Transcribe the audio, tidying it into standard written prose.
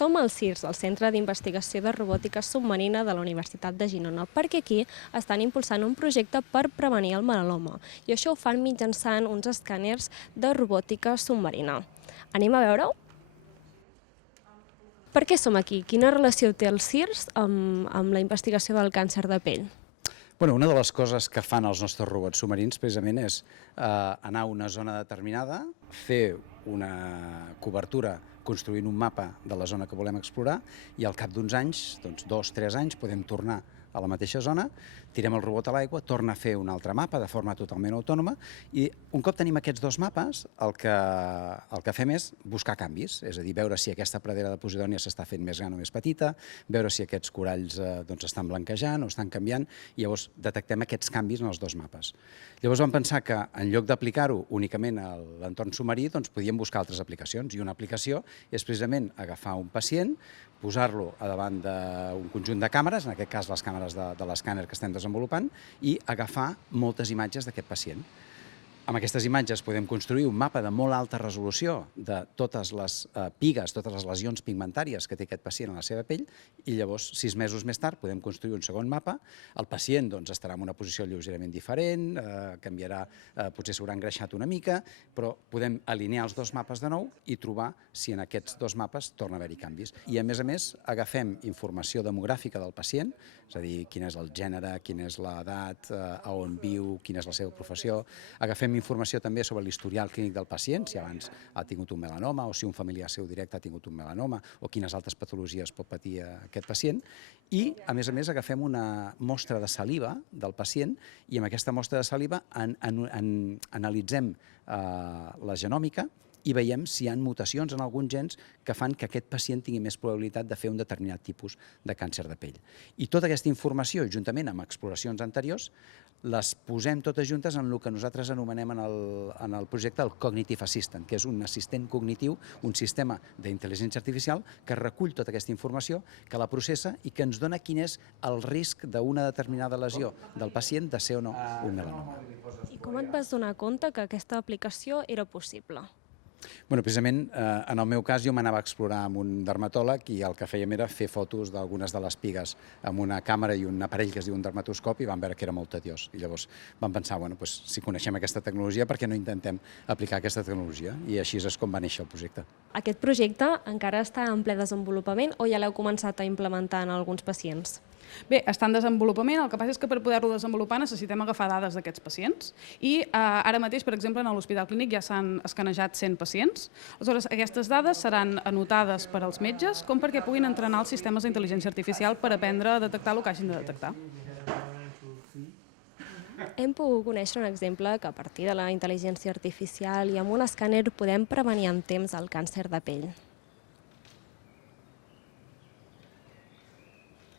Som al CIRS, el Centre d'Investigació de Robòtica Submarina de la Universitat de Girona, perquè aquí estan impulsant un projecte per prevenir el melanoma, i això ho fan mitjançant uns escàners de robòtica submarina. Anem a veure-ho? Per què som aquí? Quina relació té el CIRS amb la investigació del càncer de pell? Una de les coses que fan els nostres robots submarins precisament és anar a una zona determinada, fer una cobertura construint un mapa de la zona que volem explorar i al cap d'uns anys, 2 o 3 anys, podem tornar a la mateixa zona, tirem el robot a l'aigua, torna a fer un altre mapa de forma totalment autònoma i un cop tenim aquests 2 mapes, el que fem és buscar canvis, és a dir, veure si aquesta pradera de Posidònia s'està fent més gran o més petita, veure si aquests coralls estan blanquejant o estan canviant, i llavors detectem aquests canvis en els 2 mapes. Llavors vam pensar que en lloc d'aplicar-ho únicament a l'entorn submarí, podíem buscar altres aplicacions, i una aplicació és precisament agafar un pacient, posar-lo a davant d'un conjunt de càmeres, en aquest cas les càmeres de l'escàner que estem desenvolupant, i agafar moltes imatges d'aquest pacient. Amb aquestes imatges podem construir un mapa de molt alta resolució de totes les pigues, totes les lesions pigmentàries que té aquest pacient a la seva pell, i llavors 6 mesos més tard podem construir un segon mapa. El pacient estarà en una posició lleugerament diferent, canviarà, potser s'haurà engreixat una mica, però podem alinear els 2 mapes de nou i trobar si en aquests 2 mapes torna a haver-hi canvis. I a més agafem informació demogràfica del pacient, és a dir, quin és el gènere, quina és l'edat, a on viu, quina és la seva professió. Agafem informació també sobre l'historial clínic del pacient, si abans ha tingut un melanoma o si un familiar seu directe ha tingut un melanoma o quines altres patologies pot patir aquest pacient. I, a més, agafem una mostra de saliva del pacient i amb aquesta mostra de saliva analitzem la genòmica i veiem si hi ha mutacions en alguns gens que fan que aquest pacient tingui més probabilitat de fer un determinat tipus de càncer de pell. I tota aquesta informació, juntament amb exploracions anteriors, les posem totes juntes en el que nosaltres anomenem en el projecte el Cognitive Assistant, que és un assistent cognitiu, un sistema d'intel·ligència artificial que recull tota aquesta informació, que la processa i que ens dona quin és el risc d'una determinada lesió del pacient de ser o no un melanoma. I com et vas donar compte que aquesta aplicació era possible? Precisament, en el meu cas, jo m'anava a explorar amb un dermatòleg i el que fèiem era fer fotos d'algunes de les pigues amb una càmera i un aparell que es diu un dermatoscopi, i vam veure que era molt tediós. I llavors vam pensar, si coneixem aquesta tecnologia, per què no intentem aplicar aquesta tecnologia? I així és com va néixer el projecte. Aquest projecte encara està en ple desenvolupament o ja l'heu començat a implementar en alguns pacients? Bé, està en desenvolupament, el que passa és que per poder-lo desenvolupar necessitem agafar dades d'aquests pacients i ara mateix, per exemple, en l'Hospital Clínic ja s'han escanejat 100 pacients. Aleshores, aquestes dades seran anotades per als metges com perquè puguin entrenar els sistemes d'intel·ligència artificial per aprendre a detectar el que hagin de detectar. Hem pogut conèixer un exemple que a partir de la intel·ligència artificial i amb un escàner podem prevenir en temps el càncer de pell.